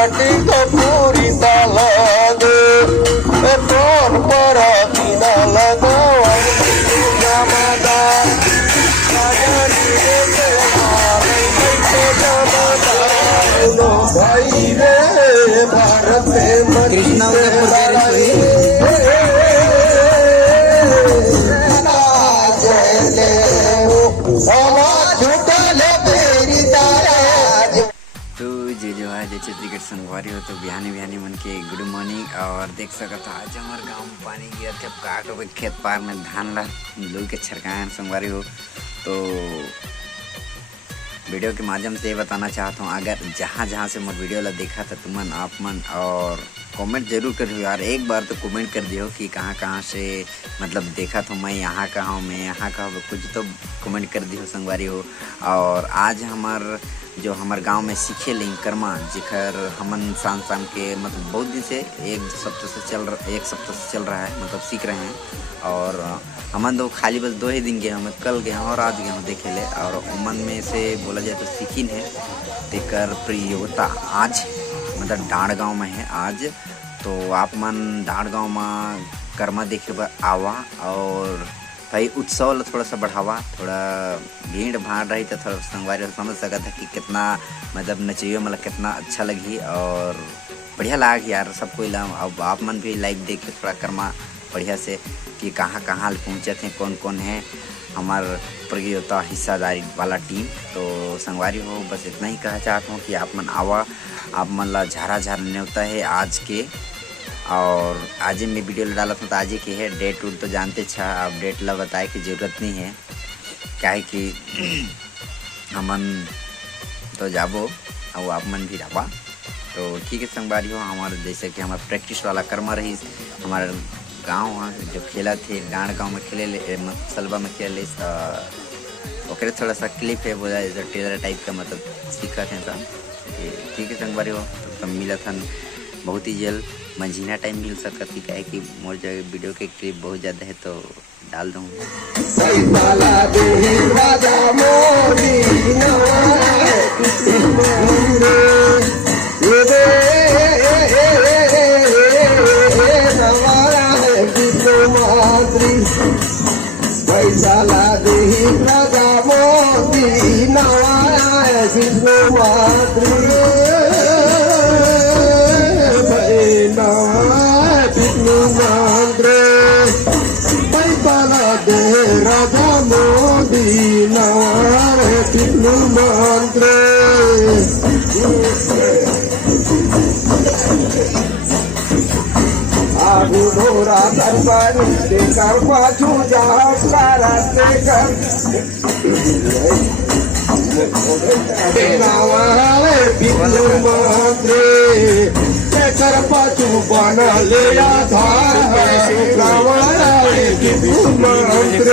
घटी तो पूरी सालाद कौन पर बिना लगा जमादार भाई रे भारत में कृष्णा जैसे क्रिकेट संगवारी हो तो बिहानी बिहानी मन के गुड मॉर्निंग। और देख सकत आज हमारे गांव में पानी गिरा थे का खेत पार में धान ला लू के छरकाए संगवारी हो। तो वीडियो के माध्यम से ये बताना चाहता हूँ, अगर जहाँ जहाँ से मोर वीडियो ला देखा था तुमन आप मन और कमेंट जरूर कर दियो यार, एक बार तो कमेंट कर दियो कि कहाँ कहाँ से मतलब देखा तो मैं यहाँ का हूँ, मैं यहाँ का हूँ, कुछ तो कमेंट कर दियो संगवारी हो। और आज जो हमार गांव में सीखे लें कर्मा जिखर हमन शाम शाम के मतलब बहुत दिन से एक सप्ताह से चल रहा है, मतलब सीख रहे हैं। और हमन तो खाली बस 2 ही दिन गए, हम कल गए और आज गए हम देखे ले। और उमन में से बोला जाए तो सीखिन है तेकर प्रतियोगिता आज मतलब डाँड़ गांव में है आज। तो आप मन डाँड़ गांव में कर्मा देखे बर आवा और भाई उत्सव ला थोड़ा सा बढ़ावा, थोड़ा भीड़ भाड़ रही तो थोड़ा संगवारी समझ सकता है कि कितना मतलब नचिए मतलब कितना अच्छा लगी और बढ़िया लगा यार सब कोई ला। अब आप मन भी लाइव देख के थोड़ा कर्मा बढ़िया से कि कहाँ कहाँ पहुँचे थे, कौन कौन है हमार प्रतियोगिता हिस्सादारी वाला टीम। तो संगवारी हो बस इतना ही कहना चाहता हूँ कि आप मन आवा, आप मन ला झारा न्योता है आज के। और आज मैं वीडियो डाला था तो आज ही की है, डेट उट तो जानते छा, अब डेट ला बताए की जरूरत नहीं है क्या है कि हमन तो जाबो और आप मन भी जाबा। तो ठीक है संगवारी हो, हमारे जैसे कि हमारा प्रैक्टिस वाला कर्मा रही हमारे गांव जो खेला थे डाँड़ गांव में खेले सलवा में खेले ओकरे थोड़ा सा क्लिप है बोला जो टेलर टाइप का मतलब सीखा थे। ठीक है संगवारी हो तो मिला था बहुत ही जल्द मंझिना टाइम मिल सकती है कि मोर जगह वीडियो के क्लिप बहुत ज़्यादा है तो डाल दूँ। राजा मोदी नवारे पितलू मंत्र आगू घोरा दरबार देकर पाछू जाओ सारा देकर नवारे पितलू मंत्र देकर पाछू बना ले आधार नवारे पितलू मंत्र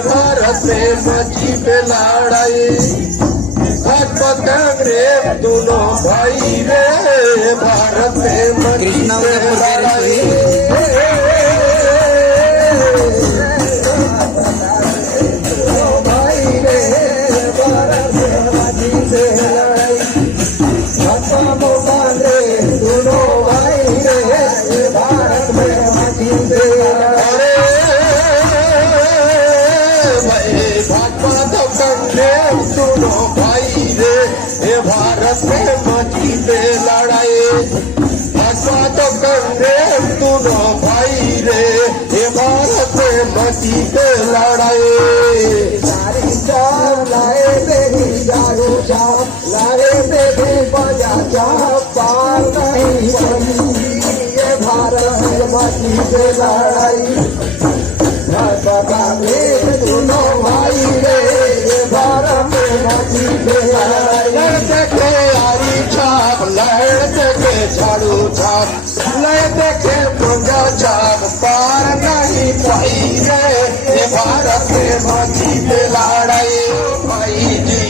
भारत में मची पे लड़ाई कांग्रेस दोनों भाई रे भारत में मची पे लड़ाई भाई प्रेम दोनों भाई रे ये भारत में मची पे लड़ाई भाजपा तो कांग्रेस दोनों भाई रे ये भारत में मची पे लड़ाई लारे चाप लाए बेबी जागो चाप लारे बेबी बजा चाप पार नहीं बनी ये भारत में मची पे लड़ाई भाजपा कांग्रेस दोनों भाई रे ये भारत में मची पे लड़ाई लड़ते के आरी छाप लड़ते के झाड़ू छाप लड़ते के मुंजा छाप पार नहीं पाई रे ये भारत में मची पे लड़ाई भाई जी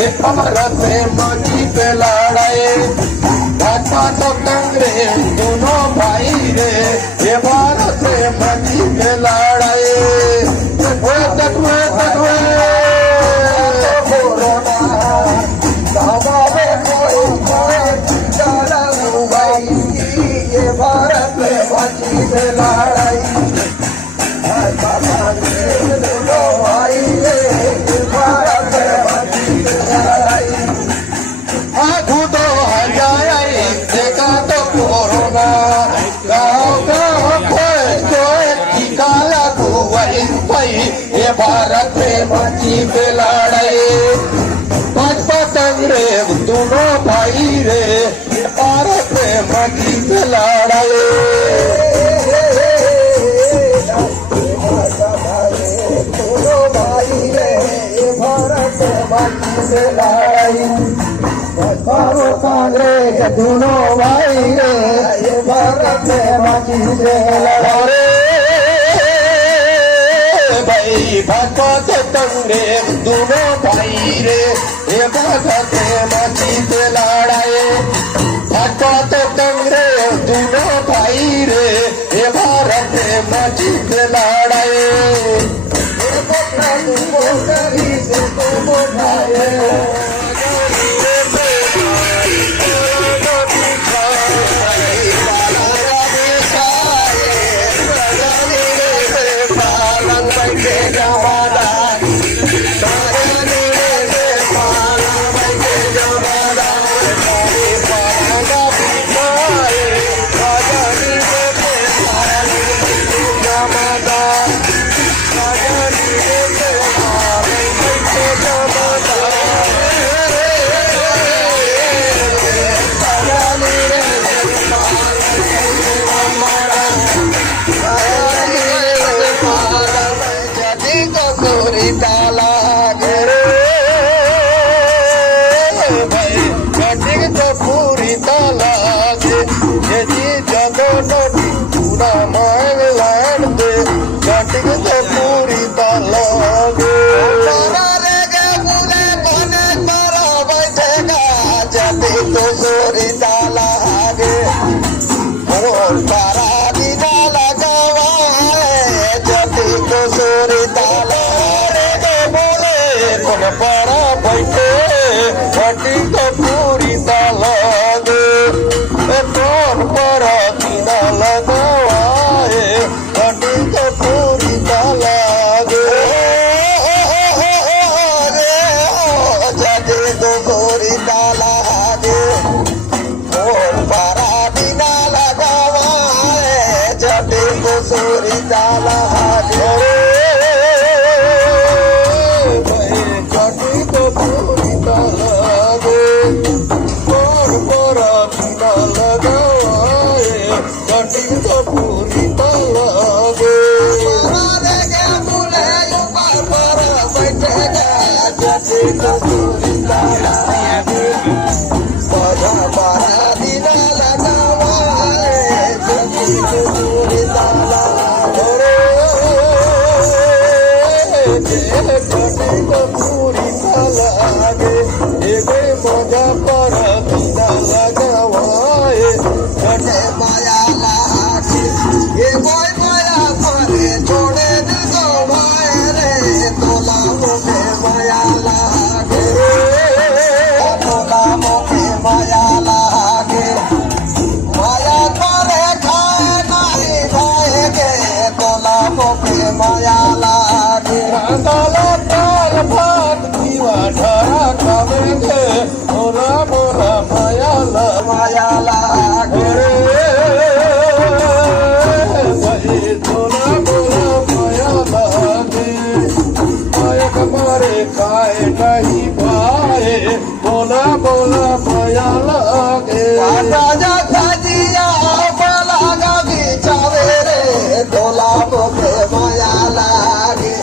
ये भारत में मची पे लड़ाई भाजपा तो कांग्रेस दोनों भाई रे ये भारत में मची पे लड़ाई ये भारत में मची पे लड़ाई भाजपा कांग्रेस दोनों भाई रे ये भारत में मची पे लड़ाई आगू 2001 देखा तो कोरोना गाँव गाँव कोई टीका लागू वही ये भारत में मची पे लड़ाई भाजपा कांग्रेस दोनों भाई रे ये भारत में मची पे लड़ाई दोनों भाई रे ये भारत में मची पे लड़ाई भाजपा और कांग्रेस दोनों भाई रे ये भारत में मची पे लड़ाई भाई भाजपा तो कांग्रेस दोनों भाई रे ये भारत में मची पे लड़ाई भाजपा तो कांग्रेस दोनों भाई रे ये भारत में मची पे लड़ाई para बैठे हटी तो पूरी तालाग कौन पर तीना लगाए हटी तो पूरी तालाग जगे तो पूरी तालाग कौन पर तीना लगाए जगे तो पूरी तालाग माया लागे ताल भात दीवा नहीं पाए बोला बोला माया लागे राजा साजिया बलागा बिछावे रे तोला मोके माया लागे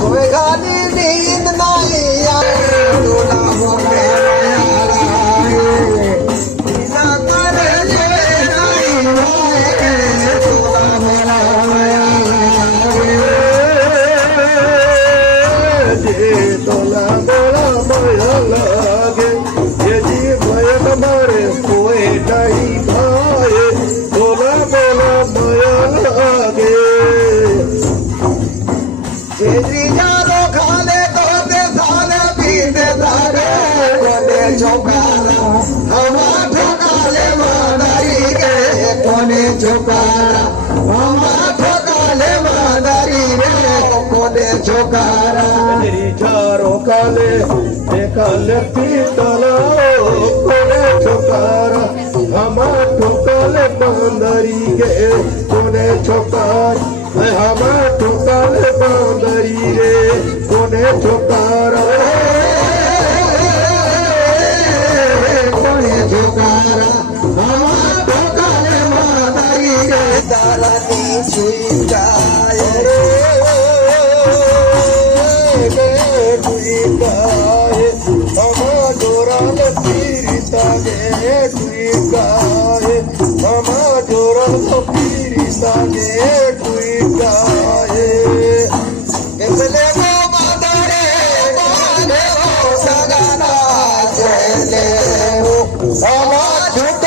कोई गानी नींद नहीं आए तोला मोके माया लागे ना करे जे नहीं लागे तोला मोके माया लागे जे तोला बोला माया लागे ये जी भय हमारे कोई नहीं भाए बोला बोला माया लागे तेरी यारो खाले तो दे साले पीते सारे कोने चौकारा हवा ठोकाले मादारी के कोने चौकारा हवा ठोकाले मादारी रे कोने चौकारा तेरी चारों काले काले पीतला कोने छोकारा हमा ठोकाले बंदरी के कोने छोकार हमा ठोकाले बंदरी रे कोने छोकारा कोने चौकारा हवा ठोकाले मादारी रे दारानी छुईकाए रे गाए हमा जोराल पीरिता गे टुई गाए हमा जोराल पीरिता गे टुई गाए इसले वो मादारे बांधे हो सगाना चले हो हवा छुट